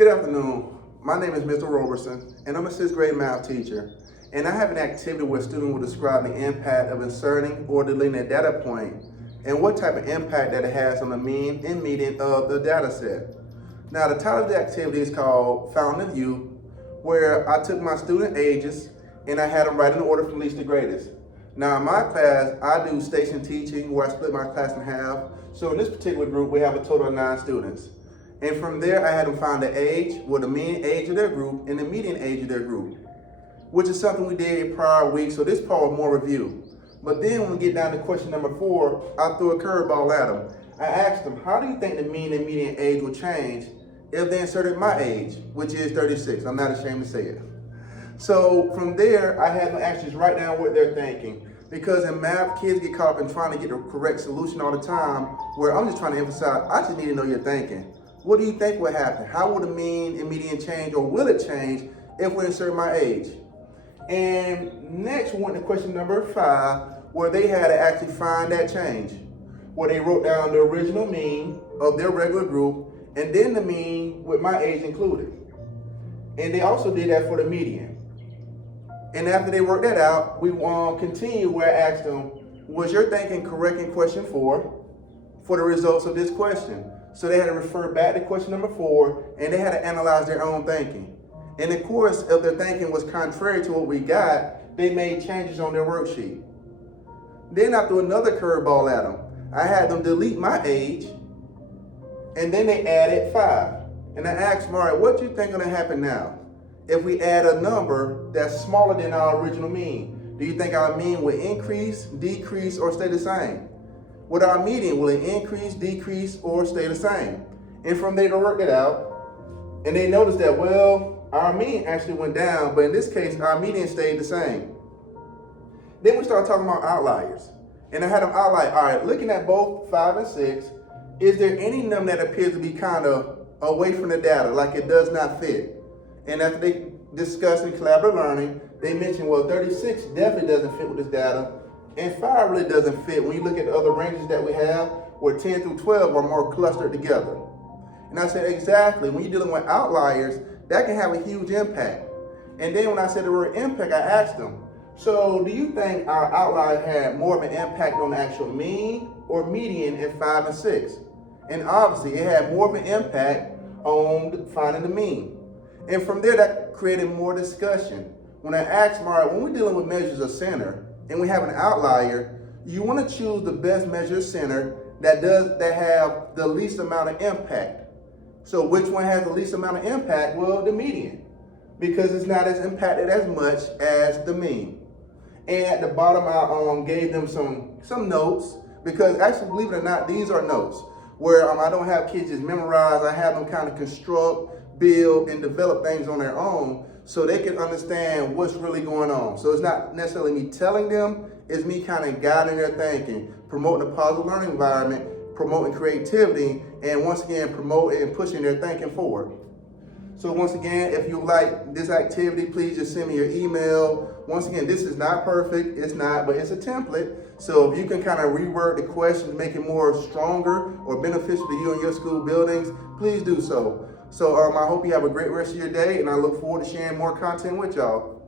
Good afternoon. My name is Mr. Roberson, and I'm a 6th grade math teacher. And I have an activity where a student will describe the impact of inserting or deleting a data point and what type of impact that it has on the mean and median of the data set. Now, the title of the activity is called Found in View, where I took my student ages and I had them write in order from least to greatest. Now, in my class, I do station teaching where I split my class in half. So in this particular group, we have a total of 9 students. And from there, I had them find the age, the mean age of their group and the median age of their group, which is something we did in prior weeks. So this part was more review. But then when we get down to question number 4, I threw a curveball at them. I asked them, how do you think the mean and median age will change if they inserted my age, which is 36? I'm not ashamed to say it. So from there, I had them actually write down what they're thinking. Because in math, kids get caught up in trying to get the correct solution all the time, where I'm just trying to emphasize, I just need to know your thinking. What do you think will happen? How will the mean and median change, or will it change if we insert my age? And next, we went to question number 5, where they had to actually find that change, where they wrote down the original mean of their regular group, and then the mean with my age included. And they also did that for the median. And after they worked that out, we continue where I asked them, was your thinking correct in question 4 for the results of this question? So they had to refer back to question number 4, and they had to analyze their own thinking. And of course, if their thinking was contrary to what we got, they made changes on their worksheet. Then I threw another curveball at them. I had them delete my age, and then they added 5. And I asked them, all right, what do you think is going to happen now if we add a number that's smaller than our original mean? Do you think our mean will increase, decrease, or stay the same? With our median, will it increase, decrease, or stay the same? And from there, they worked it out, and they noticed that, well, our mean actually went down, but in this case, our median stayed the same. Then we started talking about outliers. And I had them outline, all right, looking at both 5 and 6, is there any number that appears to be kind of away from the data, like it does not fit? And after they discussed in collaborative learning, they mentioned, well, 36 definitely doesn't fit with this data, and 5 really doesn't fit when you look at the other ranges that we have, where 10 through 12 are more clustered together. And I said, exactly, when you're dealing with outliers, that can have a huge impact. And then when I said the word impact, I asked them, so do you think our outlier had more of an impact on the actual mean or median in 5 and 6? And obviously, it had more of an impact on finding the mean. And from there, that created more discussion. When I asked Mara, when we're dealing with measures of center and we have an outlier, you want to choose the best measure of center that have the least amount of impact. So which one has the least amount of impact? Well, the median, because it's not as impacted as much as the mean. And at the bottom, I gave them some notes, because actually, believe it or not, these are notes where I don't have kids just memorize. I have them kind of construct, build, and develop things on their own so they can understand what's really going on. So it's not necessarily me telling them, it's me kind of guiding their thinking, promoting a positive learning environment, promoting creativity, and once again, promoting and pushing their thinking forward. So once again, if you like this activity, please just send me your email. Once again, this is not perfect, it's not, but it's a template. So if you can kind of reword the questions, make it more stronger or beneficial to you and your school buildings, please do so. So I hope you have a great rest of your day, and I look forward to sharing more content with y'all.